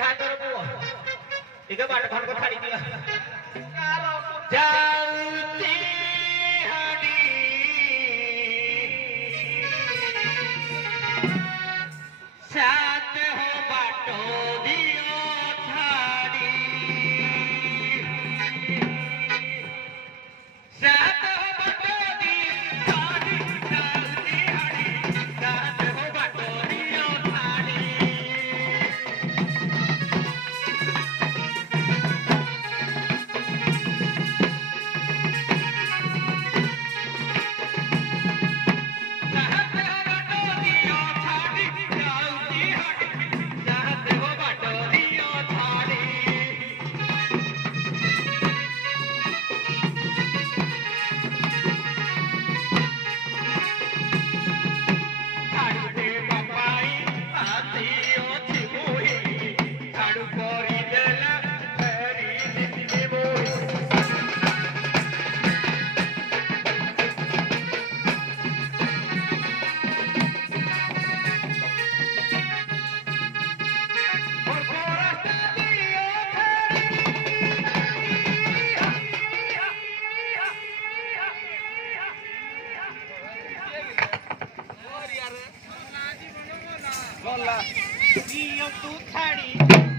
देखा तोर मुंह ठीक है बाट खान को थाड़ी दिया जाऊती हरी साथ हो बाटो दियो थाड़ी साथ हो बाटो दी थाड़ी जाऊती हरी साथ हो बाटो दियो थाड़ी Bola, y yo tu tari.